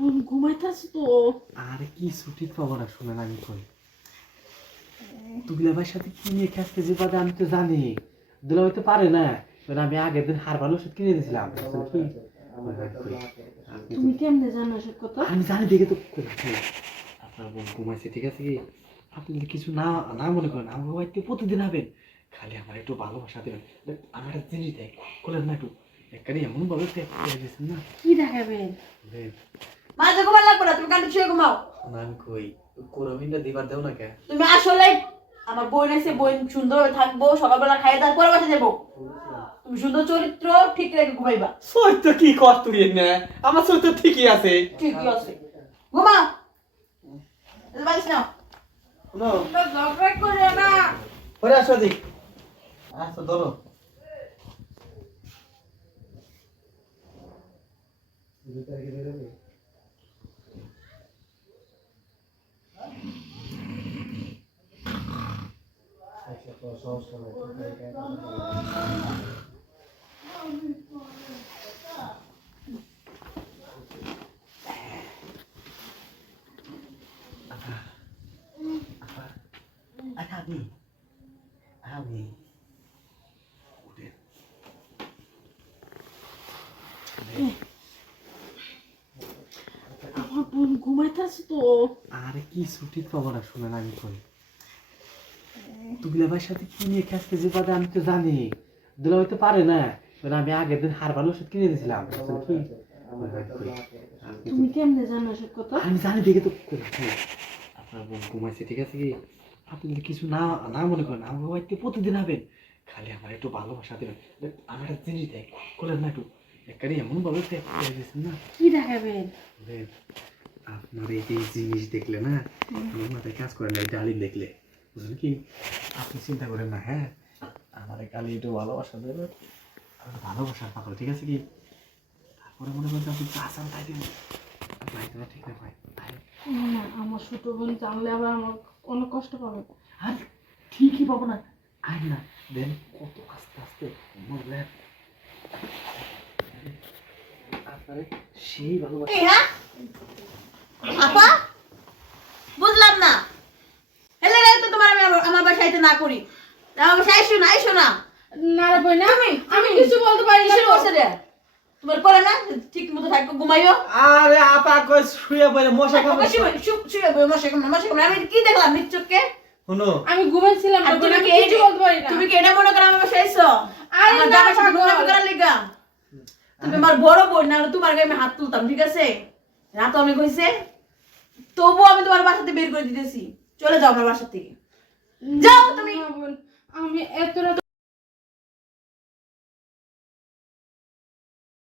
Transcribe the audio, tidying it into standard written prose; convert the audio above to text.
বোন ঘুমাইতেছে তো। আরে কি ছুটি খবর আর শুনেন আমি কই দুলাভাইয়ের সাথে কি নিয়ে খেসতে যে বাদে আমি তো জানি দুলাভাই তো পারে না কারণ আমি আগের দিন হারবাল ওষুধ কিনে দিয়েছিলাম তুমি কেমনে জানো সব কথা? আমি জানি দেখে তো কইছি আপনার বোন ঘুমাইছে ঠিক আছে কি আপনি যদি কিছু না না মনে করেন আমার বাড়িতে প্রতিদিন হবেন খালি আমার একটু ভালোবাসা দেবেন আমার একটা জিনিস দেয় করলেন না একটু একবারে এমন ভাবে দিয়েছেন না কি দেখাবেন? মাঝে ঘুমা লাগবে না, তুমি কান্দি শুয়ে ঘুমাও। না আমি কই কোরবিনটা দিবার দেও না কে তুমি আসলে আমার বোন আছে, বোন সুন্দর থাকবো, সকালবেলা খাই তারপরে বাসা যাবো। তুমি সুন্দর চরিত্র ঠিক রেখে ঘুমাইবা। সত্য কি কষ্ট না আমার সত্য ঠিকই আছে ঠিকই আছে, ঘুমাও। বালিশ নাও। নো ঝগড়া করে না। ওরে আসো দি আসো ধরো আমি আমার বোন ঘুমাইতেছে তো। আরে কি ছুটি খবর আর শুনেন আমি কই দুলাভাইয়ের সাথে কি নিয়ে খেসতে যে বাদে আমি তো জানি দুলাভাই তো পারে না কারণ আমি আগের দিন হারবাল ওষুধ কিনে দিয়েছিলাম কি তুমি কেমনে জানো সব কথা? আমি জানি দেখে তো কইছি আপনার বোন ঘুমাইছে ঠিক আছে কি আপনি যদি কিছু না না মনে করেন আমার বাড়িতে প্রতিদিন হবেন খালি আমার একটু ভালোবাসা দেবেন আমার একটা জিনিস দেয় করলেন না একটু একবারে এমন ভাবে দিয়েছেন না কি দেখাবেন? আপনার এই যে জিনিস দেখলে না আমার মাথায় কাজ করে না এই ডালিম দেখলে বুঝলেন কি আপনি চিন্তা করেন না হ্যাঁ আমার খালি একটু ভালোবাসা দেবে আর ভালোবাসার পাগল ঠিক আছে কি তারপরে মনে করেন আপনি চাষান তাই দেবেন ঠিক না ভাই না, আমার ছোট বোন জানলে আবার আমার অনেক কষ্ট পাবে। আর ঠিকই পাবো না আর না দেন কত আস্তে আস্তে মরলেন আপনারে সেই ভালোবাসা এই হ্যাঁ আপা, বুঝলাম না। হেলে রে তো তোমার আমি আমার বাসাইতে না করি। আমার বাসায় আইসো না, আইসো না। না রে বোন, আমি কিছু বলতে পারি না কিসের তো। বসে রে? তোমার করে না ঠিক মতো থাকো, ঘুমাইও। আরে আপা কই শুয়ে পড়ে মশা খাবো আমি কি দেখলাম নিজ চোখে? শুনো আমি ঘুমাইছিলাম আর তো, তুমি আমি কি কিছু বলতে পারি না। তুমি কি এটা মনে করো আমার বাসায় আইছো? আরে আমার না, জামার সাথে পাগল। ঘুমাবো করার লিগা? তুমি আমার বড় বোন, না হলে তোমার গায়ে আমি হাত তুলতাম, ঠিক আছে? রাত অনেক হয়েছে, তবুও আমি তোমার বাসা থেকে বের করে দিতেছি। চলে যাও আমার বাসা থেকে, যাও তুমি। না বোন, আমি এত রাত